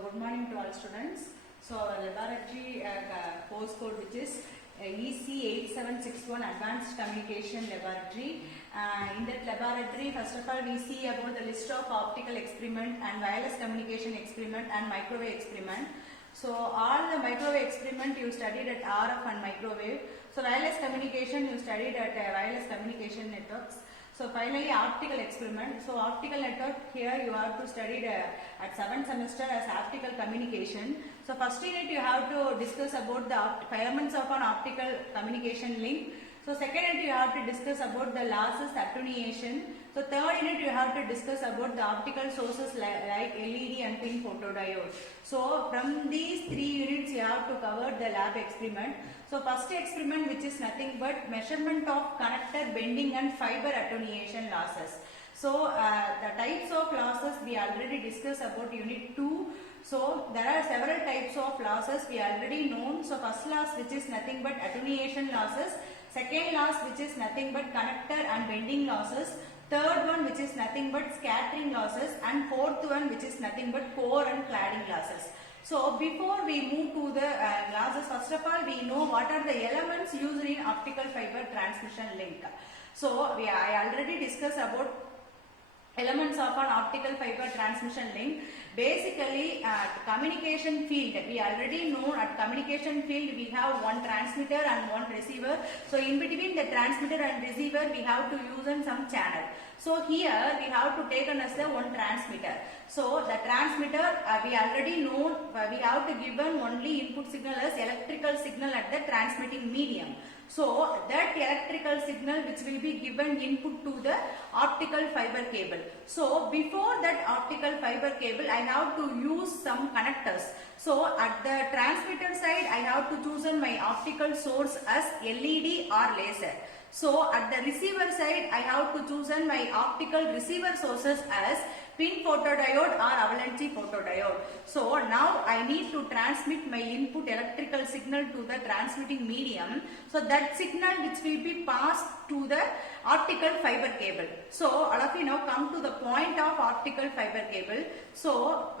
good morning to all students. So our laboratory course code which is EC8761 Advanced Communication Laboratory. In that laboratory, first of all, we see about the list of optical experiment and wireless communication experiment and microwave experiment. So all the microwave experiment you studied at RF and microwave. So wireless communication you studied at wireless communication networks. So finally optical experiment. So optical network here you have to study at 7th semester as optical communication. So first unit you have to discuss about the elements of an optical communication link. So second unit you have to discuss about the losses, attenuation. So third unit you have to discuss about the optical sources like LED and pin photodiode. So from these three units you have to cover the lab experiment. So first experiment which is nothing but measurement of connector bending and fiber attenuation losses. So the types of losses we already discussed about unit 2. So there are several types of losses we already known. So first loss which is nothing but attenuation losses. Second loss which is nothing but connector and bending losses. Third one which is nothing but scattering losses, and fourth one which is nothing but core and cladding losses. So before we move to the losses, first of all we know what are the elements used in optical fiber transmission link. So I already discussed about elements of an optical fiber transmission link. Basically communication field, we already know at communication field we have one transmitter and one receiver. So in between the transmitter and receiver we have to use in some channel. So here we have to take as the one transmitter. So the transmitter we already know we have to given only input signal as electrical signal at the transmitting medium. So that electrical signal which will be given input to the optical fiber cable. So before that optical fiber cable I have to use some connectors. So at the transmitter side I have to choose my optical source as LED or laser. So at the receiver side I have to choose my optical receiver sources as pin photodiode or avalanche photodiode. So now I need to transmit my input electrical signal to the transmitting medium. So that signal which will be passed to the optical fiber cable. So all of you now come to the point of optical fiber cable. So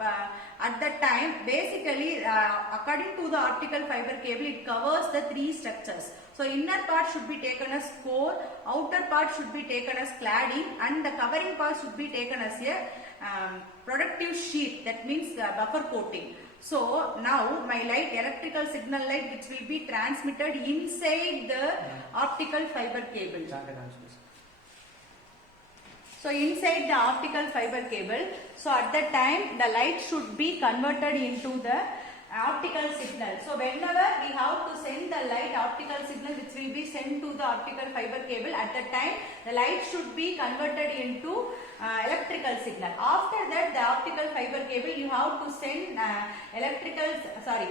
at that time basically according to the optical fiber cable it covers the three structures. So inner part should be taken as core, outer part should be taken as cladding, and the covering part should be taken as a protective sheet, that means buffer coating. So now my light, electrical signal light which will be transmitted inside the optical fiber cable. So inside the optical fiber cable, so at that time the light should be converted into the optical signal. So whenever we have to send the light optical signal which will be sent to the optical fiber cable, at that time the light should be converted into electrical signal. After that the optical fiber cable you have to send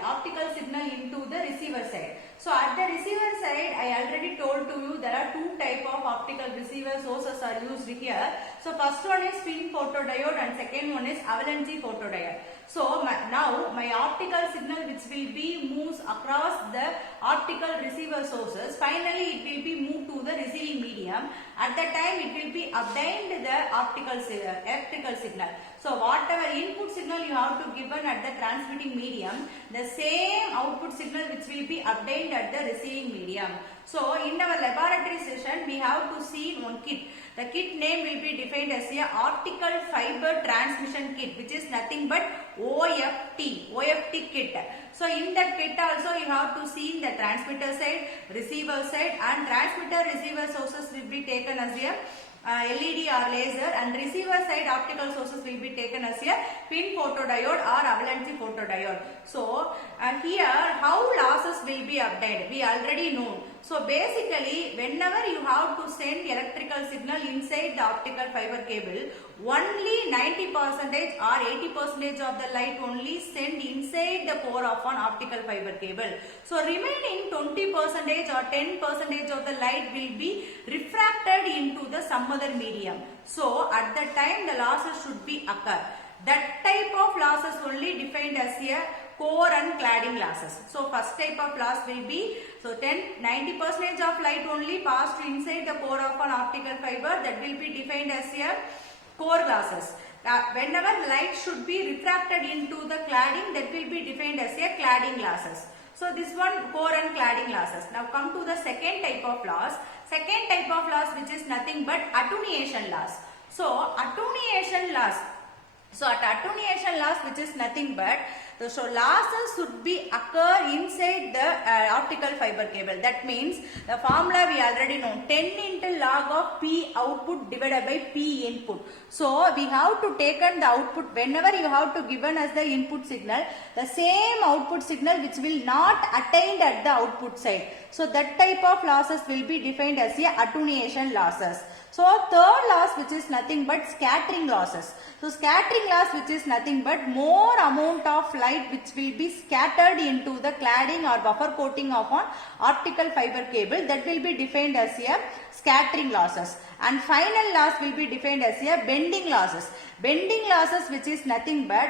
optical signal into the receiver side. So at the receiver side I already told to you there are two type of optical receiver sources are used here. So first one is pin photodiode and second one is avalanche photodiode. So now my optical signal which will be moves across the optical receiver sources, finally it will be moved to the receiving medium. At that time it will be obtained the electrical signal. So whatever input signal you have to given at the transmitting medium, the same output signal which will be obtained at the receiving medium. So in our laboratory session we have to see one kit. The kit name will be defined as a optical fiber transmission kit, which is nothing but OFT kit. So in that kit also you have to see the transmitter side, receiver side, and transmitter receiver sources will be taken as a LED or laser, and receiver side optical sources will be taken as a pin photodiode or avalanche photodiode. So here how losses will be obtained we already know. So basically whenever you have to send electrical signal inside the optical fiber cable, only 90% or 80% of the light only send inside the core of an optical fiber cable. So remaining 20% or 10% of the light will be refracted into the some other medium. So at that time the losses should be occur. That type of losses only defined as a core and cladding losses. So first type of loss will be, so 90% of light only passed inside the core of an optical fiber, that will be defined as a core losses. whenever light should be refracted into the cladding, that will be defined as a cladding losses. So this one core and cladding losses. Now come to the second type of loss. Second type of loss which is nothing but attenuation loss. So attenuation loss. So at attenuation loss which is nothing but so losses should be occur inside the optical fiber cable. That means the formula we already know 10 into log of P output divided by P input. So we have to take the output whenever you have to given as the input signal, the same output signal which will not attained at the output side. So that type of losses will be defined as a attenuation losses. So third loss which is nothing but scattering losses. So scattering loss which is nothing but more amount of light which will be scattered into the cladding or buffer coating of an optical fiber cable, that will be defined as a scattering losses. And final loss will be defined as a bending losses. Bending losses which is nothing but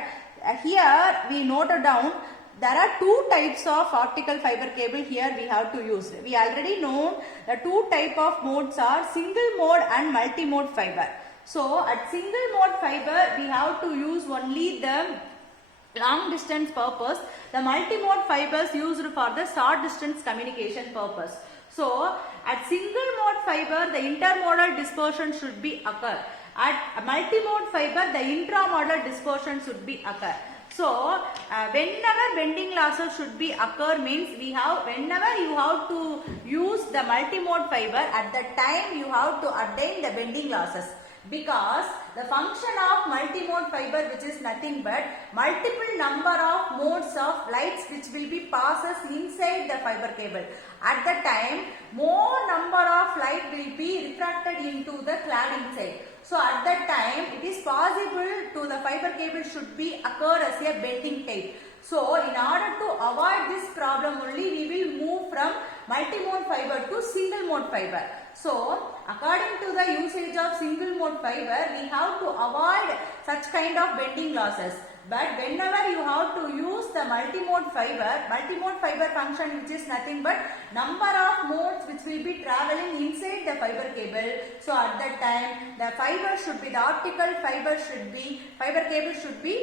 here we noted down there are two types of optical fiber cable here we have to use. We already know the two type of modes are single mode and multi-mode fiber. So at single mode fiber we have to use only the long distance purpose. The multi-mode fibers used for the short distance communication purpose. So at single mode fiber the intermodal dispersion should be occur. At multi-mode fiber the intramodal dispersion should be occur. So whenever bending losses should be occur means we have whenever you have to use the multi-mode fiber, at that time you have to attain the bending losses, because the function of multi-mode fiber which is nothing but multiple number of modes of lights which will be passes inside the fiber cable. At that time more number of light will be refracted into the cladding side. So at that time it is possible to the fiber cable should be occur as a bending type. So in order to avoid this problem only we will move from multi-mode fiber to single mode fiber. So according to the usage of single mode fiber we have to avoid such kind of bending losses. But whenever you have to use the multi-mode fiber function which is nothing but number of modes which will be traveling inside the fiber cable. So at that time the fiber should be, the optical fiber cable should be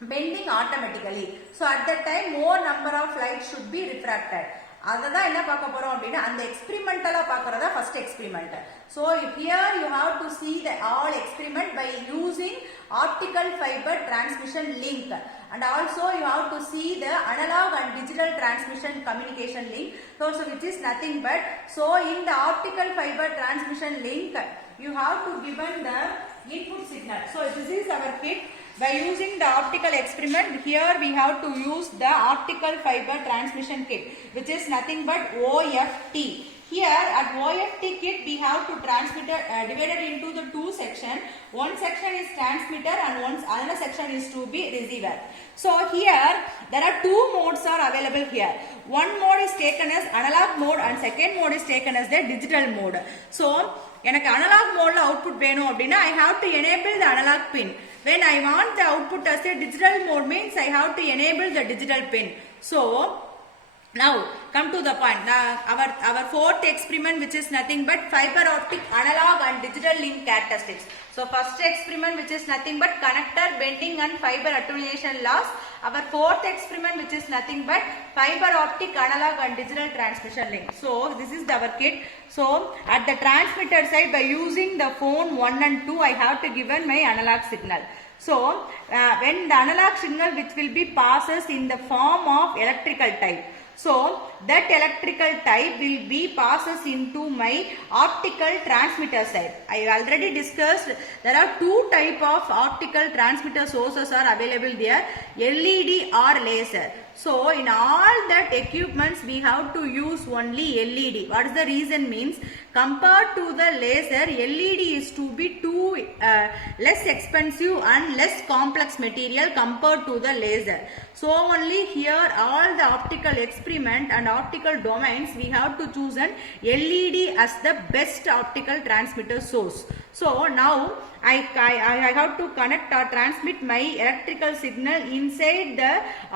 bending automatically. So at that time more number of light should be refracted. அதுதான் என்ன பார்க்க போறோம் அப்படினா அந்த எக்ஸ்பெரிமெண்டலா பார்க்கறதா first experiment. So here you have to see the all experiment by using optical fiber transmission link, and also you have to see the analog and digital transmission communication link, so which is nothing but so in the optical fiber transmission link you have to given the input signal. So this is our kit. By using the optical experiment, here we have to use the optical fiber transmission kit which is nothing but OFT. Here at OFT kit we have to transmitter divided into the two section. One section is transmitter and another section is to be receiver. So here there are two modes are available here. One mode is taken as analog mode and second mode is taken as the digital mode. So எனக்கு analog mode output வேணும் அப்படினா I have to enable the analog pin. When I want the output as a digital mode means I have to enable the digital pin. So now come to the point. Our fourth experiment which is nothing but fiber optic analog and digital link characteristics. So first experiment which is nothing but connector bending and fiber attenuation loss. Our fourth experiment which is nothing but fiber optic analog and digital transmission link. So this is our kit. So at the transmitter side by using the phone 1 and 2 I have to given my analog signal. So when the analog signal which will be passes in the form of electrical type. So that electrical type will be passes into my optical transmitter side. I already discussed there are two type of optical transmitter sources are available there, LED or laser. So in all that equipments we have to use only LED. What is the reason means compared to the laser, LED is to be too less expensive and less complex material compared to the laser. So only here all the optical experiment and optical domains we have to choose an LED as the best optical transmitter source. So now I have to connect or transmit my electrical signal inside the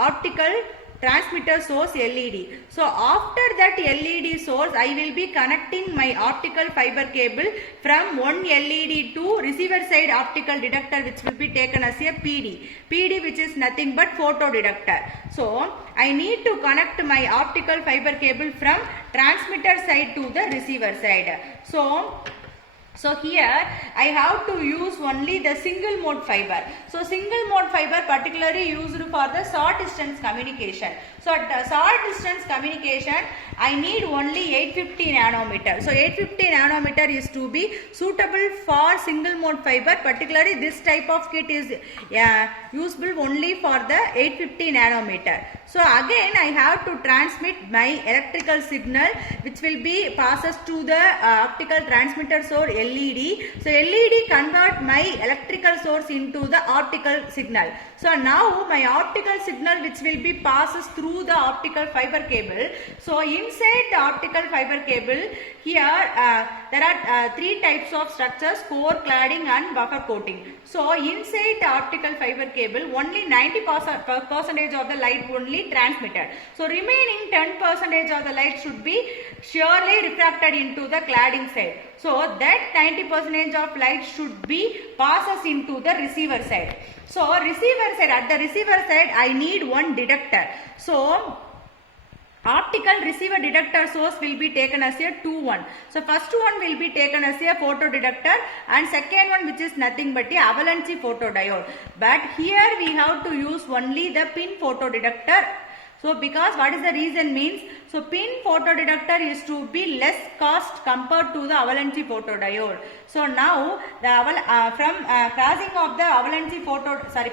optical transmitter source LED. So after that LED source, I will be connecting my optical fiber cable from one LED to receiver side optical detector, which will be taken as a PD. PD, which is nothing but photo detector. So I need to connect my optical fiber cable from transmitter side to the receiver side. So here I have to use only the single mode fiber. So single mode fiber particularly used for the short distance communication. So at short distance communication, I need only 850 nanometer. So 850 nanometer is to be suitable for single mode fiber. Particularly this type of kit is usable only for the 850 nanometer. So again I have to transmit my electrical signal, which will be passes to the optical transmitter source LED. So LED convert my electrical source into the optical signal. So now my optical signal, which will be passes through the optical fiber cable. So inside the optical fiber cable, here there are three types of structures: core, cladding and buffer coating. So inside the optical fiber cable, only 90% of the light only transmitted. So remaining 10% of the light should be surely refracted into the cladding side. So that 90% of light should be passes into the receiver side. So receiver side, at the receiver side I need one detector. So optical receiver detector source will be taken as a 2-1. So first one will be taken as a photo detector, and second one, which is nothing but a avalanche photodiode. But here we have to use only the pin photo detector. So because what is the reason means, so pin photodetector is to be less cost compared to the avalanche photodiode. So now the from crossing of the avalanche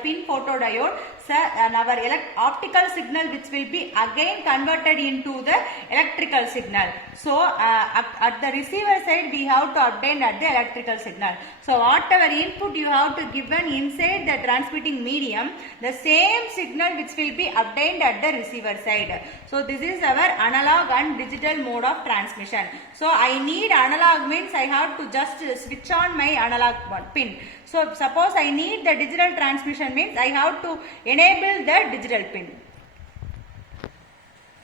pin photodiode, our optical signal, which will be again converted into the electrical signal. So at the receiver side we have to obtain at the electrical signal. So whatever input you have to given inside the transmitting medium, the same signal which will be obtained at the receiver side. So this is our analog and digital mode of transmission. So I need analog means I have to just switch on my analog pin. So suppose I need the digital transmission means I have to enable the digital pin.